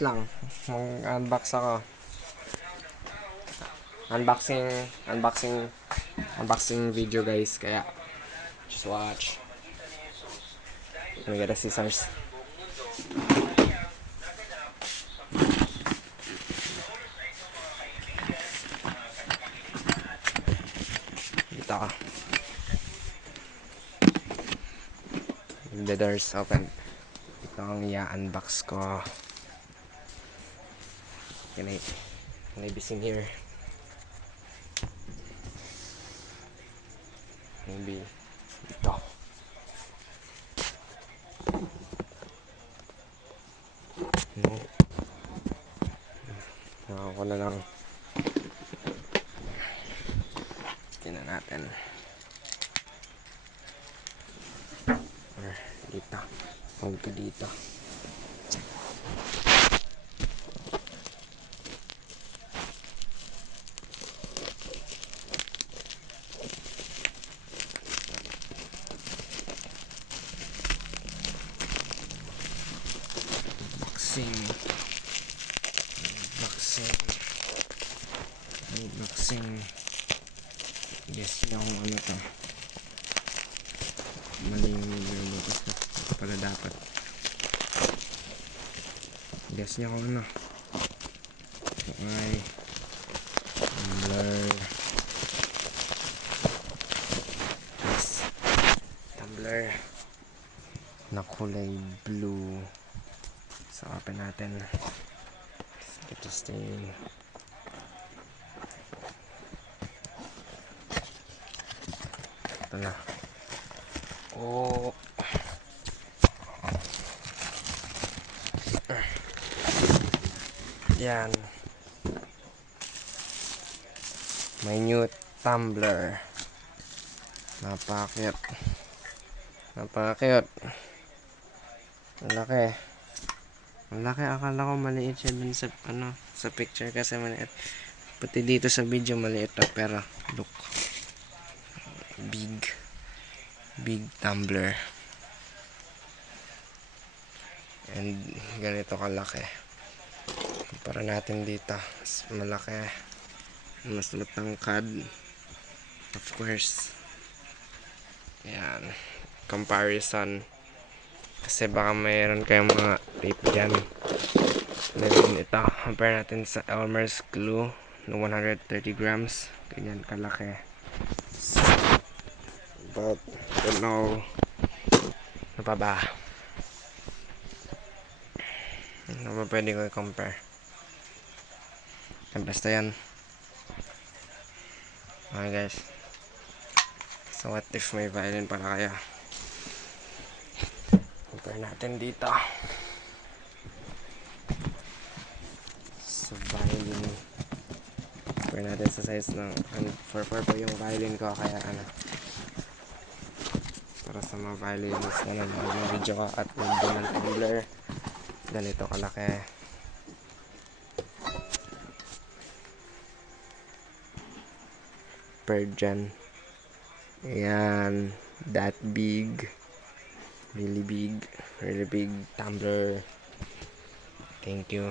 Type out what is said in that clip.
wait lang. Mag-unbox ako. Unboxing video guys. Kaya, just watch. Let me get the scissors. Dito ka. The door's open. Ito ang i-unbox ko. Can I be seen here? Maybe dito. No. Ako na lang. Tingnan natin. Or dito. Huwag ko dito. Unboxing. Guess nyo kung ano to. Mali yung lumabas na. Ito pala dapat. Guess nyo kung ano. Ito ay tumbler. Yes. Tumbler na kulay blue. So open natin. Ito stain. Ito na. Oh. Yan. May new tumbler. Napakit. Napakit. Ang laki. Ang laki. Akala ko maliit siya dun sa, sa picture kasi maliit. Pati dito sa video maliit na, pero look. Big tumbler. And ganito kalaki. Kumpara natin dito. Mas malaki. Mas matangkad. Of course. Yan. Comparison. Kasi baka mayroon kayong mga tape dyan. Then ito. Compare natin sa Elmer's glue na 130 grams. Ganyan kalaki. But don't know. Ano pa ba? Ano ba pwede ko i-compare? Basta yan. Okay guys. So what if may violin pala kaya? Compare natin dito. So violin. Compare natin sa size ng 4-4 po yung violin ko. Kaya para sa mga violinists na nanonood ng video ko at nandun ng tumbler. Ganito kalaki. Per dyan. Ayan. That big. Really big tumbler. Thank you.